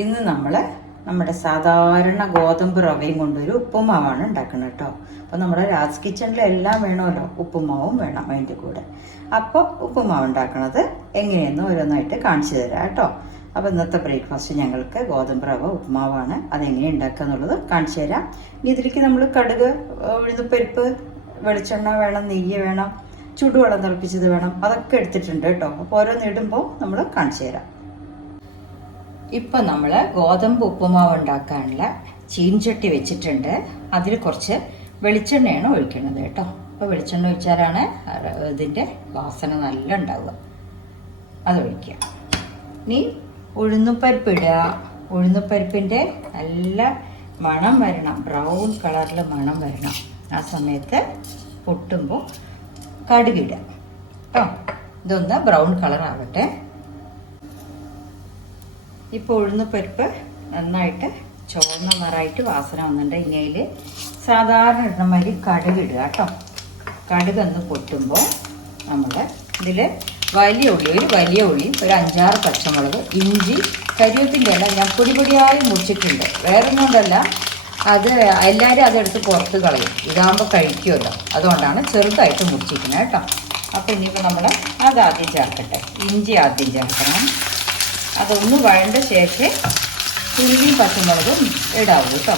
ഇന്ന് നമ്മൾ നമ്മുടെ സാധാരണ ഗോതമ്പ് റവയും കൊണ്ടൊരു ഉപ്പുമാവാണ് ഉണ്ടാക്കുന്നത് കേട്ടോ. അപ്പോൾ നമ്മുടെ രാജ് കിച്ചണിൽ എല്ലാം വേണമല്ലോ, ഉപ്പുമാവും വേണം അതിൻ്റെ കൂടെ. അപ്പോൾ ഉപ്പുമാവ് ഉണ്ടാക്കുന്നത് എങ്ങനെയെന്ന് ഓരോന്നായിട്ട് കാണിച്ചു തരാം കേട്ടോ. അപ്പോൾ ഇന്നത്തെ ബ്രേക്ക്ഫാസ്റ്റ് ഞങ്ങൾക്ക് ഗോതമ്പ് റവ ഉപ്പുമാവാണ്. അതെങ്ങനെ ഉണ്ടാക്കുക എന്നുള്ളത് കാണിച്ചു തരാം. ഇനി ഇതിലേക്ക് നമ്മൾ കടുക്, ഉഴുന്നുപരിപ്പ്, വെളിച്ചെണ്ണ വേണം, നെയ്യ് വേണം, ചുടുവെള്ളം തിളപ്പിച്ചത് വേണം, അതൊക്കെ എടുത്തിട്ടുണ്ട് കേട്ടോ. അപ്പോൾ ഓരോന്നിടുമ്പോൾ നമ്മൾ കാണിച്ചു തരാം. ഇപ്പം നമ്മൾ ഗോതമ്പ് ഉപ്പുമാവ് ഉണ്ടാക്കാനുള്ള ചീൻചട്ടി വെച്ചിട്ടുണ്ട്. അതിൽ കുറച്ച് വെളിച്ചെണ്ണയാണ് ഒഴിക്കുന്നത് കേട്ടോ. അപ്പോൾ വെളിച്ചെണ്ണ ഒഴിച്ചാലാണ് ഇതിൻ്റെ വാസന നല്ല ഉണ്ടാവുക. അതൊഴിക്കുക. ഇനി ഉഴുന്നുപരിപ്പ് ഇടുക. ഉഴുന്നുപരിപ്പിൻ്റെ നല്ല മണം വരണം, ബ്രൗൺ കളറിൽ മണം വരണം. ആ സമയത്ത് പൊട്ടുമ്പോൾ കടുകിടുക കേട്ടോ. ഇതൊന്ന് ബ്രൗൺ കളർ ആവട്ടെ. ഇപ്പോൾ ഉഴുന്നുപരിപ്പ് നന്നായിട്ട് ചുവന്ന നിറമായിട്ട് വാസന വന്നിട്ടുണ്ട്. ഇനി അതിൽ സാധാരണ ഇടുന്ന മാതിരി കടുകിടുക കേട്ടോ. കടുകൊന്ന് പൊട്ടുമ്പോൾ നമ്മൾ ഇതിൽ വലിയ ഉള്ളി, ഒരു 5-6 പച്ചമുളക്, ഇഞ്ചി, കരിവേപ്പിൻ്റെ ഇല ഞാൻ പൊടിയായി മുറിച്ചിട്ടുണ്ട്. വേറൊന്നും കൊണ്ടല്ല, അത് എല്ലാവരും അതെടുത്ത് പുറത്ത് കളയും. ഇതാകുമ്പോൾ കഴിക്കുമല്ലോ, അതുകൊണ്ടാണ് ചെറുതായിട്ട് മുറിച്ചിരിക്കുന്നത് കേട്ടോ. അപ്പോൾ ഇനിയിപ്പോൾ നമ്മൾ അതാദ്യം ചേർക്കട്ടെ. ഇഞ്ചി ആദ്യം ചേർക്കണം. അതൊന്ന് വഴണ്ട ശേഷം ഉള്ളിയും പച്ചമുളകും ഇടാവൂ കേട്ടോ.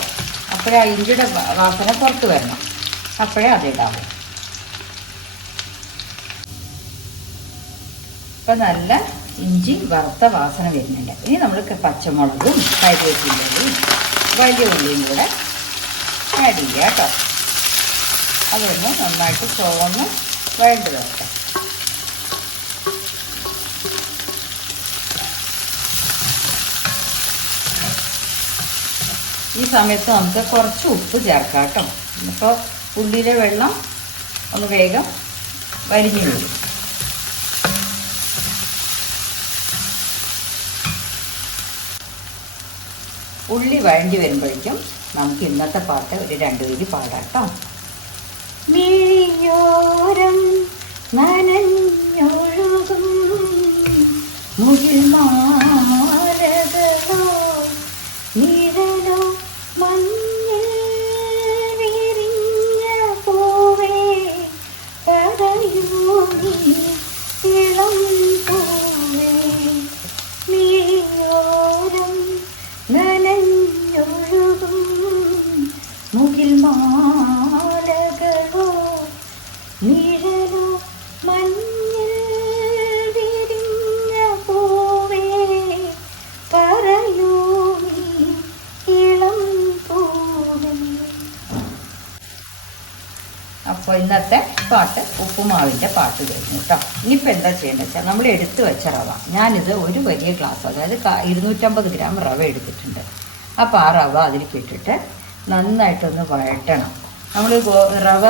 അപ്പോഴേ ആ ഇഞ്ചിയുടെ വാസന പുറത്ത് വരണം, അപ്പോഴേ അത് ഇടാവൂ. ഇപ്പം നല്ല ഇഞ്ചി വറുത്ത വാസന വരുന്നുണ്ട്. ഇനി നമ്മൾ പച്ചമുളകും കരിവേപ്പിലയും വലിയ ഉള്ളിയും കൂടെ ആഡ് ചെയ്യുക കേട്ടോ. അതൊന്ന് നന്നായിട്ട് ചുവന്ന് വഴണ്ട് വരട്ടെ. ഈ സമയത്ത് നമുക്ക് കുറച്ച് ഉപ്പ് ചേർക്കാം കേട്ടോ. ഇപ്പോൾ ഉള്ളിയിലെ വെള്ളം ഒന്ന് വേഗം വലിഞ്ഞു വരും. ഉള്ളി വഴണ്ടി വരുമ്പോഴേക്കും നമുക്ക് ഇന്നത്തെ പാട്ട് ഒരു 2 വരി പാടാം കേട്ടോ. മിഴിയോരം നനഞ്ഞൊഴുകും മുകിൽമാലകളോ നിഴലോ മഞ്ഞിൽ വിരിഞ്ഞ പൂവേ പറയൂ നീ ഇളം പൂവേ. മിഴിയോരം നനഞ്ഞൊഴുകും മുകിൽമാലകളോ നിഴലോ മഞ്ഞിൽ വിരിഞ്ഞ പൂവേ പറയൂ നീ ഇളം പൂവേ. അപ്പോൾ ഇന്നത്തെ പാട്ട് ഉപ്പുമാവിൻ്റെ പാട്ട് കഴിഞ്ഞു കേട്ടോ. ഇനിയിപ്പോൾ എന്താ ചെയ്യേണ്ടത് വെച്ചാൽ നമ്മൾ എടുത്ത് വെച്ച റവ, ഞാനിത് ഒരു വലിയ ഗ്ലാസ്, അതായത് 250 ഗ്രാം റവ എടുത്തിട്ടുണ്ട്. അപ്പോൾ ആ റവ അതിലേക്ക് ഇട്ടിട്ട് നന്നായിട്ടൊന്ന് വഴറ്റണം. നമ്മൾ റവ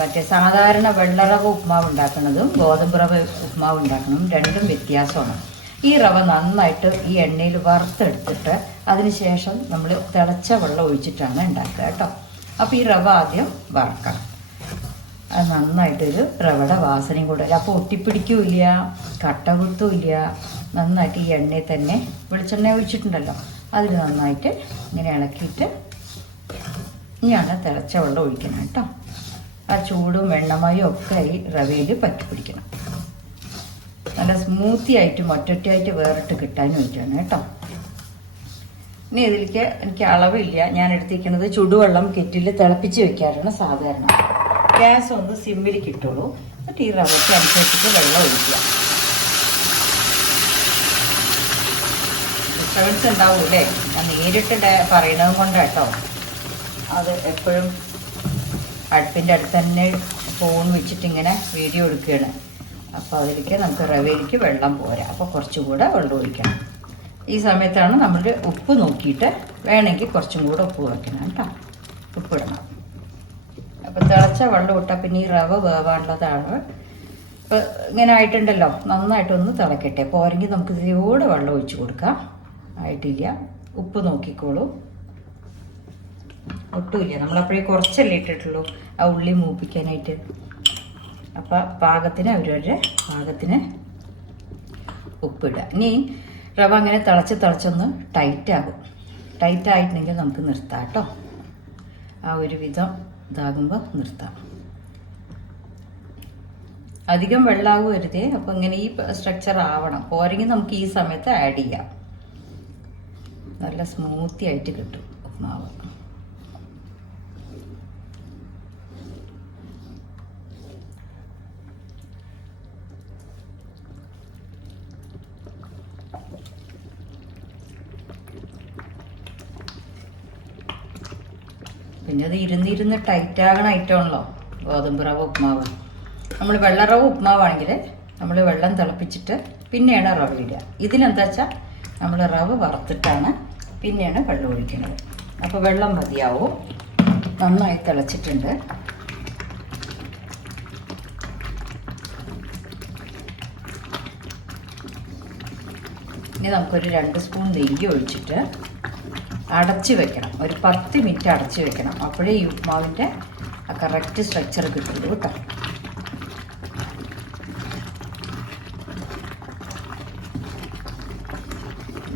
മറ്റേ സാധാരണ വെള്ളറവ ഉപ്പുമാവ് ഉണ്ടാക്കുന്നതും ഗോതമ്പ് റവ ഉപ്പുമാവ് ഉണ്ടാക്കുന്നതും രണ്ടും വ്യത്യാസമാണ്. ഈ റവ നന്നായിട്ട് ഈ എണ്ണയിൽ വറുത്തെടുത്തിട്ട് അതിന് ശേഷം നമ്മൾ തിളച്ച വെള്ളം ഒഴിച്ചിട്ടാണ് ഉണ്ടാക്കുക കേട്ടോ. അപ്പോൾ ഈ റവ ആദ്യം വറക്കണം. അത് നന്നായിട്ടൊരു റവയുടെ വാസനയും കൂടെ വരും. അപ്പോൾ ഒട്ടിപ്പിടിക്കില്ല, കട്ട കുത്തുമില്ല. നന്നായിട്ട് ഈ എണ്ണയിൽ തന്നെ വെളിച്ചെണ്ണ ഒഴിച്ചിട്ടുണ്ടല്ലോ, അതിൽ നന്നായിട്ട് ഇങ്ങനെ ഇളക്കിയിട്ട് ഇനിയാണ് തിളച്ച വെള്ളം ഒഴിക്കണം കേട്ടോ. ആ ചൂടും എണ്ണമയും ഒക്കെ ഈ റവയിൽ പറ്റിപ്പിടിക്കണം. നല്ല സ്മൂത്തി ആയിട്ട് ഒറ്റയായിട്ട് വേറിട്ട് കിട്ടാനും വേണ്ടിയിട്ടാണ് കേട്ടോ. ഇനി ഇതിലേക്ക് എനിക്ക് അളവില്ല, ഞാൻ എടുത്തിരിക്കുന്നത് ചുടുവെള്ളം കെറ്റിൽ തിളപ്പിച്ച് വെക്കാറാണ് സാധാരണ. ഗ്യാസ് ഒന്ന് സിമ്മിലേക്ക് ഇട്ടോളൂ. എന്നിട്ട് ഈ റവയ്ക്ക് അനുസരിച്ചിട്ട് വെള്ളം ഒഴിക്കുക. ഡിസ്റ്റർബൻസ് ഉണ്ടാവൂല്ലേ, ഞാൻ നേരിട്ട് പറയണത് കൊണ്ടാട്ടോ. അത് എപ്പോഴും അടുപ്പിൻ്റെ അടുത്ത് തന്നെ ഫോൺ വെച്ചിട്ട് ഇങ്ങനെ വീഡിയോ എടുക്കുകയാണ്. അപ്പോൾ അതിലേക്ക് നമുക്ക് റവയിലേക്ക് വെള്ളം പോരാ, അപ്പോൾ കുറച്ചുകൂടെ വെള്ളം ഒഴിക്കണം. ഈ സമയത്താണ് നമ്മൾ ഉപ്പ് നോക്കിയിട്ട് വേണമെങ്കിൽ കുറച്ചും കൂടെ ഉപ്പ് വയ്ക്കണം കേട്ടോ. ഉപ്പിടണം. അപ്പോൾ തിളച്ച വെള്ളം ഇട്ടാൽ പിന്നെ ഈ റവ വേവാനുള്ളതാണ്. ഇപ്പോൾ ഇങ്ങനെ ആയിട്ടുണ്ടല്ലോ, നന്നായിട്ടൊന്ന് തിളക്കട്ടെ. പോരെങ്കിൽ നമുക്ക് ഇതിലൂടെ വെള്ളം ഒഴിച്ച് കൊടുക്കാം. ആയിട്ടില്ല, ഉപ്പ് നോക്കിക്കോളൂ. ഒട്ടുമില്ല, നമ്മളപ്പോഴേ കുറച്ചല്ലേ ഇട്ടിട്ടുള്ളൂ ആ ഉള്ളി മൂപ്പിക്കാനായിട്ട്. അപ്പം പാകത്തിന് അവരവരുടെ പാകത്തിന് ഉപ്പിടുക. ഇനി റവ അങ്ങനെ തിളച്ചൊന്ന് ടൈറ്റാകും. ടൈറ്റായിട്ടുണ്ടെങ്കിൽ നമുക്ക് നിർത്താം കേട്ടോ. ആ ഒരു വിധം ഇതാകുമ്പോൾ നിർത്താം. അധികം വെള്ളമാകരുതേ. അപ്പോൾ ഇങ്ങനെ ഈ സ്ട്രക്ചർ ആവണം. പോരെങ്കിൽ നമുക്ക് ഈ സമയത്ത് ആഡ് ചെയ്യാം. നല്ല സ്മൂത്തി ആയിട്ട് കിട്ടും ഉപ്മാവ്. പിന്നെ അത് ഇരുന്ന് ടൈറ്റ് ആകണ ഐറ്റമാണല്ലോ ഗോതമ്പ് റവ ഉപ്മാവ്. നമ്മൾ വെള്ളറവ ഉപ്മാവാണെങ്കിൽ നമ്മൾ വെള്ളം തിളപ്പിച്ചിട്ട് പിന്നെയാണ് റവ ഇടുക. ഇതിനെന്താ വെച്ചാൽ നമ്മൾ റവ വറുത്തിട്ടാണ് പിന്നെയാണ് വെള്ളം ഒഴിക്കുന്നത്. അപ്പോൾ വെള്ളം മതിയാവും. നന്നായി തിളച്ചിട്ടുണ്ട്. ഇനി നമുക്കൊരു 2 സ്പൂൺ നെയ്യ് ഒഴിച്ചിട്ട് അടച്ച് വെക്കണം. ഒരു 10 മിനിറ്റ് അടച്ച് വെക്കണം. അപ്പോഴേ ഈ ഉപ്മാവിൻ്റെ ആ കറക്റ്റ് സ്ട്രക്ചർ കിട്ടുള്ളൂ കേട്ടോ.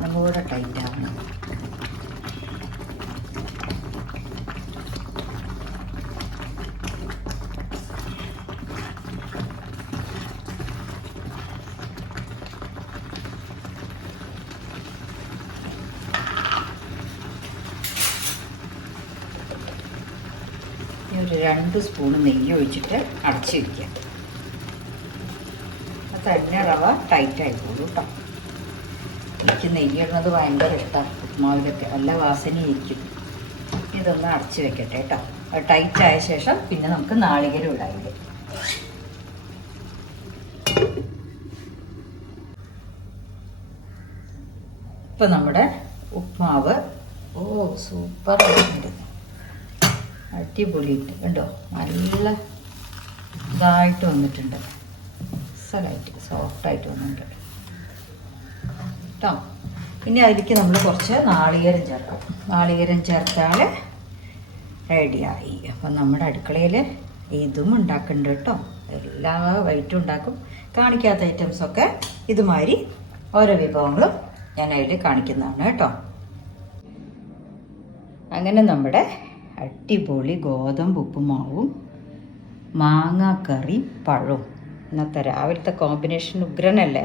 ഒന്നുകൂടെ ടൈറ്റ് ആവണം. ഒരു 2 സ്പൂൺ നെയ്യ് ഒഴിച്ചിട്ട് അടച്ച് വയ്ക്കുക. അത് തന്നെ റവ ടൈറ്റ് ആയിക്കോളൂ കേട്ടോ. എനിക്ക് നെയ്യ് ഇടുന്നത് ഭയങ്കര ഇഷ്ടമാണ് ഉപ്മാവിലൊക്കെ. നല്ല വാസനയായിരിക്കും. ഇതൊന്ന് അടച്ച് വെക്കട്ടെ കേട്ടോ. അത് ടൈറ്റ് ആയ ശേഷം പിന്നെ നമുക്ക് നാളികേരം ഇടാം. ഇപ്പം നമ്മുടെ ഉപ്മാവ് സൂപ്പർ ആയിട്ടുണ്ട്. അടിപൊളിയിട്ട് കണ്ടോ, നല്ല ഇതായിട്ട് വന്നിട്ടുണ്ട്. അസലായിട്ട് സോഫ്റ്റായിട്ട് വന്നിട്ടുണ്ട് കേട്ടോ. ഇനി അതിലേക്ക് നമ്മൾ കുറച്ച് നാളികേരം ചേർക്കാം. നാളികേരം ചേർത്താൽ റെഡിയായി. അപ്പം നമ്മുടെ അടുക്കളയിൽ ഇതും ഉണ്ടാക്കുന്നുണ്ട് കേട്ടോ. എല്ലാ വൈറ്റും ഉണ്ടാക്കും. കാണിക്കാത്ത ഐറ്റംസൊക്കെ ഇതുമാതിരി ഓരോ വിഭവങ്ങളും ഞാൻ അതിൽ കാണിക്കുന്നതാണ് കേട്ടോ. അങ്ങനെ നമ്മുടെ അടിപൊളി ഗോതമ്പ് ഉപ്പുമാവും മാങ്ങാക്കറിയും പഴവും. ഇന്നത്തെ രാവിലത്തെ കോമ്പിനേഷൻ ഉഗ്രനല്ലേ.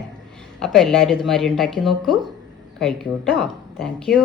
അപ്പോൾ എല്ലാവരും ഇതുമാതിരി ഉണ്ടാക്കി നോക്കൂ, കഴിക്കൂ കേട്ടോ. Thank you.